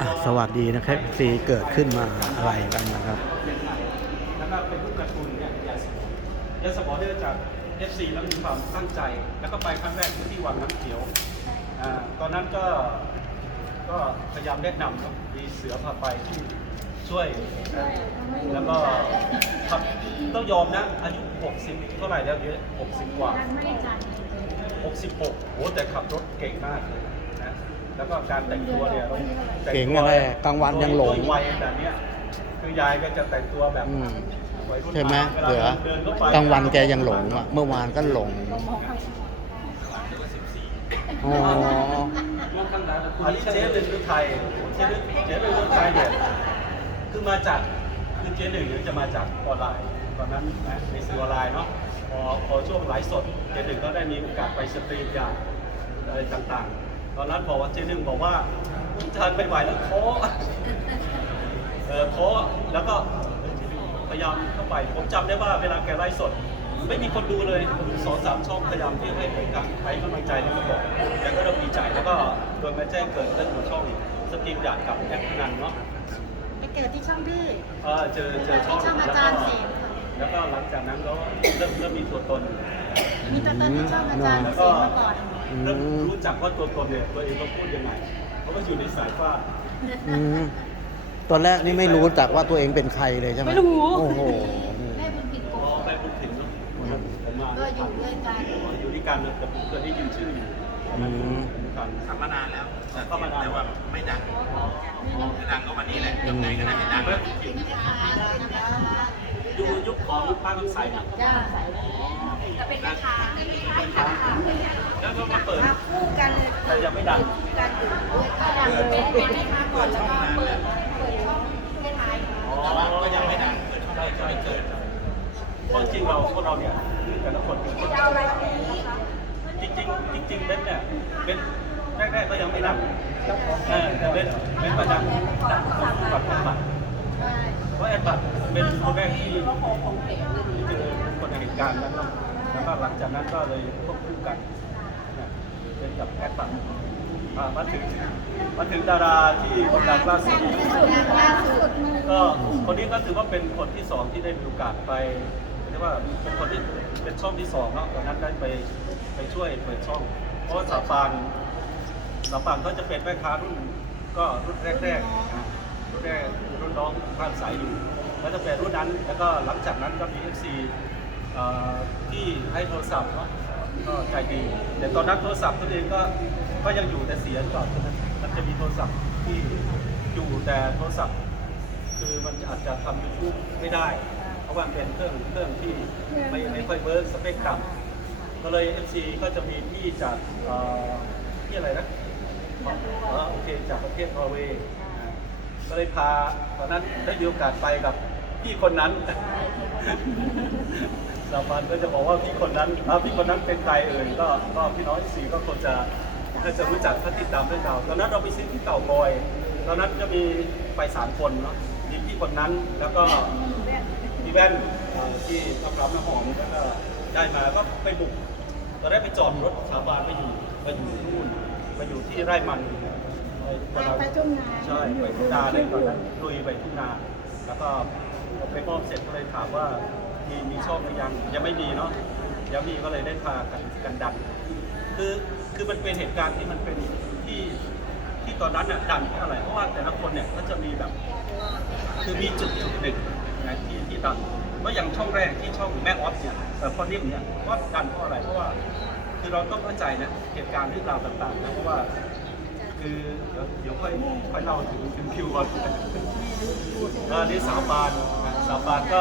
อะสวัสดีนะครับซีเกิดขึ้นมาอะไรกันนะครับแล้วก็เป็นรูปการ์ตูนเนี่ยยาสมองยาสมองเนี่ยจาก FC แล้วมีความตั้งใจ แล้วก็ไปครั้งแรกที่วังน้ำเขียวอ่าตอนนั้นก็ก็พยายามแนะนำครับมีเสือพาไปที่ช่วยนะแล้วก็ครับต้องยอมนะ อายุ 60 เท่าไหร่แล้วเนี่ย60 กว่า 66โอ้แต่ขับรถเก่งมากเลยนะ แล้วก็การแต่งตัวเนี่ยต้องแต่เก่งตัวอะไรกลางวันยังหลงโดวัยแบบเนี้ยคือยายก็จะแต่งตัวแบบอืมวัยรุ่นใช่ไหมวลาเหลือดินเข้ไปกลางวันแกยังหลงอะ เมื่อวานก็หลงอ๋ออันนี้เจ๊หนึ่งฤทัยเจ๊หนึ่งเจ๊หนึ่งฤทัยเนี่ยคือมาจากคือเจ๊หนึ่งเนี่ยจะมาจากออนไลน์ตอนนั้นนะในสื่อออนไลน์เนาะพอพอช่วงไลฟ์สดเจ๊หนึ่งก็ได้มีโอกาสไปสตรีมอย่างอะไรต่างๆ ตอนนั้นบอกว่าเจ๊หนึ่งบอกว่าทานไม่ไหวแล้วท้อเออท้อแล้วก็พยายามเข้าไป ผมจำได้ว่าเวลาแกไลฟ์สด ไม่มีคนดูเลยสองสามช่องพยายามที่ให้ผมกให้กำลังใจแล้วก็บอกแกก็เริ่มดีใจแล้วก็โดนมาแจ้งเกิดเรื่องของช่องสตรีมหยาดกับแอปพนันเนาะไปเกิดที่ช่องดื้อเออเจอเจอช่องที่ช่องอาแล้วจาก็รย์เสมค่ะแล้วก็หลังจากนั้นก็เริ่มเริ่มมีตัวตนมีตัวตนที่ช่องอาจารย์แล้วเสก็มมาก่อน เริ่มรู้จักว่าตัวตนเนี่ยตัวเองต้องพูดยังไงเพราะว่าอยู่ในสายฟ้าอืมตอนแรกนี่ไม่รู้จักว่าตัวเองเป็นใครเลยใช่ไหมไม่รู้ โอ้โห แม่บุญผิดพโกอไปพูดถึงเนาะผมมาก็อยู่ด้วยกันอยู่ที่การแต่ผมเคยได้ยินชื่ออยู่อืมการทำมานานแล้วเข้ามานานแต่ว่าไม่ดังคือดังก็วันนี้แหละยังไงก็ได้ไม่ดังเมื่ออยู่ยุคของป้าน้ำใสนะ จ้าสายจะเป็นแม่ค้า แล้วก็มาเปิด มาคู่กันเล ยังไม่ดังกันอยู่ด้วยกันเป็นแม่ค้าก่อนแล้วก็เปิดเปิดช่องให้ทยแต่ว่าก็ยังไม่ดังเกิดได้ก็ไม่เกิดเพราะจริงเราพวกเราเนี่ยแต่ละคนเป็นคนเอาอะไรนี้จริงจริงจริงเบนเนี่ยเป็นแรกๆก็ยังไม่ดังเออแต่เบนเบนมาดังดังกับแอดบัตเพราะแอดบัตเป็นคนแรกที่ที่เจอคนในเหตุการณ์นั้นเนาะแล้วก็หลังจากนั้นก็เลยควบคู่กัน กับแอดบัตอ่ามาถึงมาถึงดาราที่คนดังล่าสุดล่าสุดก็คนนี้ก็ถือว่าเป็นคนที่สองที่ได้มีโอกาสไปเรียกว่าเป็นคนที่เป็นช่องที่สองเนาะตอนนั้นได้ไปไปช่วยเปิดช่อง เพราะว่าสาฟานสาฟานก็จะเป็นแม่ค้ารุ่นก็รุ่นแรกๆรุ่นแรกรุ่นน้องข้ามสายอยู่ก็จะเป็นรุ่นนั้นแล้วก็หลังจากนั้นก็มีเอ่อที่ให้โทรศัพท์เนาะ ก็ใจดีแต่ตอนนั้นโทรศัพท์ตัวเองก็ก็ยังอยู่แต่เสียหรือเปล่อนมันจะมีโทรศัพท์ที่อยู่แต่โทรศัพท์ คือมันอาจจะทำยูทูบไม่ได้ เพราะว่าเป็นเครื่องเครื่องที่ไม่ไม่ค่อยเวิร์กสเปคต่ำก็เลย FC ก็จะมีพี่จากเอ่อที่อะไรนะอ๋อโอเคจากประเทศนอร์เวย์ก็เลยพาตอนนั้นได้มีโอกาสไปกับพี่คนนั้น สามันก็จะบอกว่าพี่คนนั้นอ่าพี่คนนั้นเป็นใครเอ่ยก็ก็พี่น้อยสีก็คงจะถ้าจะรู้จักถ้าติดตามเรื่องเราวตอนนั้นเราไปซื้อที่เก่าบอย ตอนนั้นจะมีไปสามคนเนาะมีพี่คนนั้นแล้วก็พี่แว่นเอ่อที่ทำรับน้ำหอมแล้วก็ได้มาก็ไปบุกเราได้ไปจอดรถสาบานไปอยู่ไปอยู่นู่นไปอยู่ที่ไร่มันไป ไปทุ่งนาใช่ไปทุ่งนาเลยตอนนั้นลุยไปทุ่งนาแล้วก็ไปมอบเสร็จก็เลยถามว่า มีมีช่องหรือยังยังไม่มีเนาะยังมีก็เลยได้พากันกันดัน คือคือมันเป็นเหตุการณ์ที่มันเป็นที่ที่ตอนนั้นน่ะดันเพราะอะไร เพราะว่าแต่ละคนเนี่ยก็จะมีแบบ คือมีจุดจุดหนึ่งนะที่ที่ดันเพราะอย่างช่องแรกที่ช่องแม่ออฟเนี่ยเอ่พอนิ่มเนี่ยก็ดันเพราะอะไรเพราะว่า คือเราต้องเข้าใจนะเหตุการณ์ที่เราวต่างๆนะเพราะว่าคือเดี๋ยวเดี๋ยวค่อยค่อยเล่าถึงถึงคิวก่อนเออนี่สาวปานสาวปานก็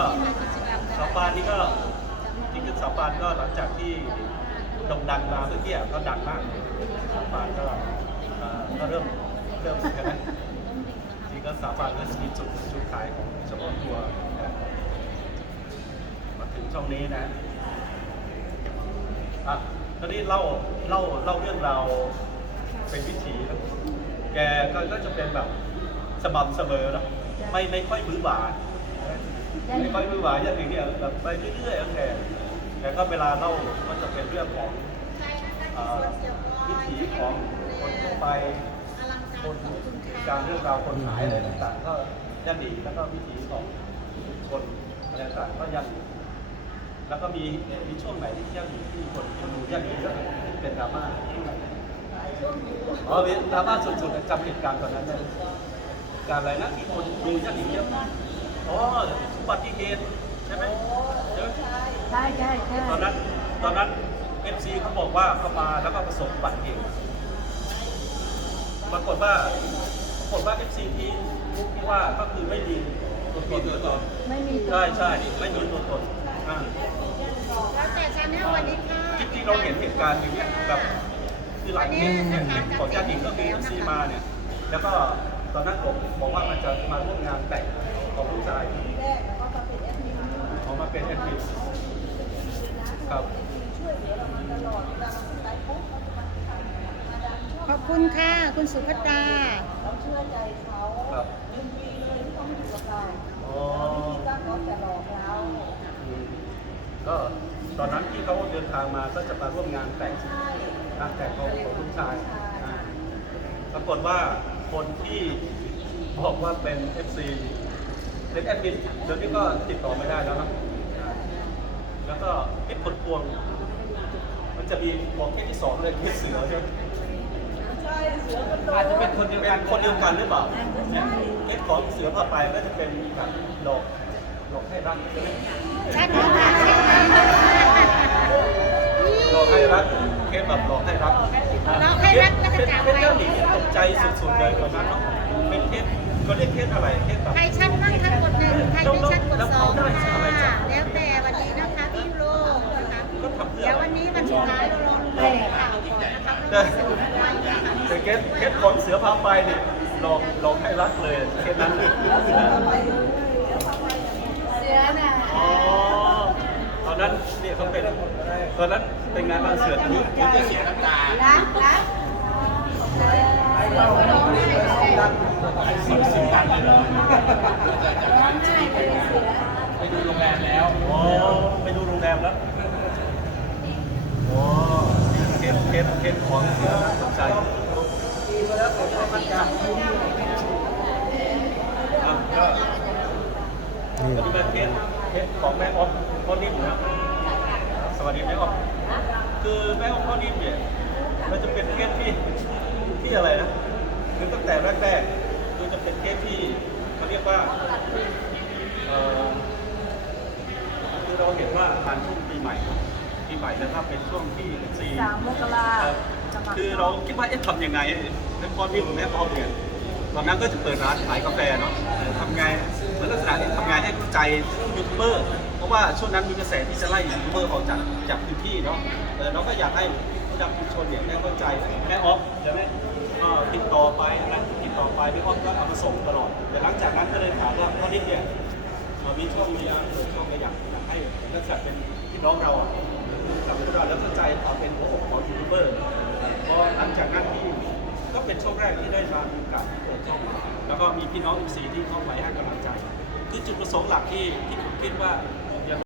สาวปานนี่ก็จริงๆสาวปานก็หลังจากที่โด่งดังมาเมื่อกี้ก็ดังมากสาวปานก็เอ่อก็เริ่มเริ่มใช่ไหมจริงก็สาวปานก็มีจุดจุดขายของเฉพาะตัวนะมาถึงช่องนี้นะอะตอนนี้เล่าเล่าเล่าเรื่องราวเป็นวิถีนะแกก็ก็จะเป็นแบบสม่ำเสมอนะไม่ไม่ค่อยมือหวา ไม่ค่อยมือหวาอย่างอื่นเนี่ยแบบไปเรื่อยๆของแกแกก็เวลาเล่าก็จะเป็นเรื่องของเอ่อวิถีของคนทั่วไปคนการณ์เรื่องราวคนหายอะไรต่างๆ ก็ยันดีแล้วก็วิถีของคนอะไรต่างๆก็ยันดีแล้วก็มีมีช่วงไหนที่ยันดีที่คนคนดูยันดีเยอะที่เป็นดราม่าช่วงไหนอ๋อเป็นดราม่าสุดๆจำเหตุการณ์ตอนนั้นได้การอะไรนะที่คนดูยันดีเยอะอ๋ออุ บัติเหตุใช่ไหมใช่ไหมใช่ใช่ใช่ตอนนั้นตอนนั้นเอฟซีเขาบอกว่าเขามาแล้วก็ประสบอุบัติเหตุปรากฏว่าปรากฏว่าเอฟซีที่ที่ว่าก็คือไม่มีตัวตนตัวตนไม่มีตัวใช่ใช่ไม่มีตัวตนอ่าแล้วแต่ชาแนลวันนี้ค่ะจริงๆเราเห็นเหตุการณ์อย่างเงี้ยแบบคือหลายเคสเนี่ยเคสของญาติหญิงก็คือเอฟซีมาเนี่ย แล้วก็ตอนนั้นผมบอกว่ามันจะมาร่วมงานแต่งของลูกชายออกมา เป็นแอดมินครับ ขอบคุณค่ะ คุณสุภัตตาครับอ๋ออืมก็ตอนนั้นที่เขาเดินทางมาก็จะมาร่วมงานแต่งงานแต่งของของลูกชายอ่าปรากฏว่าคนที่บอกว่าเป็น FC เป็นแอดมินเดี๋ยวนี้ก็ติดต่อไม่ได้แล้วนะอ่า แล้วก็เอ็กผลพวง มันจะมีบอกเพศที่สองเลยเพศเสือใช่ไหมอาจจะเป็นคนเดียวกันคนเดียวกันหรือเปล่าเนี่ยเอฟของเสือผ้าไปก็จะเป็นแบบดอกดอกให้รักใช่ไหมใช่ค่ะใช่ค่ะดอกให้รักเคสแบบดอกให้รักดอกให้รักแล้วก็จากไปเป็นเจ้าหญิงตกใจสุดๆเลยตอนนั้นเนาะเป็นเคสเขาเรียกเคสอะไรเคสแบบใครชัดบ้างคะกดหนึ่งใครไม่ชัดกดสองค่ะแล้วแต่วันนี้นะคะพี่โรนะคะ ก็ทำ เพื่อเดี๋ยวอะไรวันนี้วันสุดท้ายเราลองดูข่าวก่อนนะคะเพราะว่าสรุปไว้นะคะแต่เคสเคสของเสือผ้าไปเนี่ยหลอกหลอกให้รักเลยเคสนั้นเลยเสือน่ะอ๋อตอนนั้นเนี่ยเขาเป็นตอนนั้นเป็นไงบ้างเสือถือถือจะเสียน้ำตารักรักสิ่งสิ่งดังเลยเหรอร้องไห้เลยเสือไปดูโรงแรมแล้วอ๋อไปดูโรงแรมแล้วโอ้เค สเคสเคสของเสือน่าสนใจอะก็นี่ปฏิบัติเคสเคสของแม่ออฟพ่อนิ่มนะสวัสดีแม่ออฟคือแม่ออฟพ่อนิ่มเนี่ยมันจะเป็นเคสที่ที่อะไรนะคือตั้งแต่แรกๆคือจะเป็นเคสที่เขาเรียกว่าคือเราเห็นว่าผ่านช่วงปีใหม่ ปีใหม่แล้วก็เป็นช่วงที่สี่สามมกราคือเราคิดว่าเอ๊ะทำยังไงแม่พ่อนิ่มแม่ออฟเนี่ยตอนนั้นก็จะเปิดร้านขายกาแฟเนาะเออทำไงเหมือนลักษณะที่ทำไงให้รู้ใจยูทูบเบอร์เพราะว่าช่วงนั้นมีกระแสที่จะไล่ยูทูบเบอร์ออกจากจากพื้นที่เนาะเออเราก็อยากให้ผู้นำชุมชนเนี่ยได้เข้าใจแม่ออฟใช่ไหมก็ติดต่อไปอะไรติดต่อไปแม่ออฟก็เอามาส่งตลอด แต่หลังจากนั้นก็เลยถามว่าพ่อนิ่มเนี่ยเอ่อมีช่วงมีร้านเปิดช่วงก็อยากอยากให้ลักษณะเป็นพี่น้องเราอะ กับพวกเราแล้วเข้าใจความเป็นหัวอกของยูทูบเบอร์พอหลังจากนั้นที่ก็เป็นช่วงแรกที่ได้มามีโอกาสเปิดช่องแล้วก็มีพี่น้องอีซีที่เข้าไปให้กำลังใจ คือจุดประสงค์หลักที่ที่ผมคิดว่า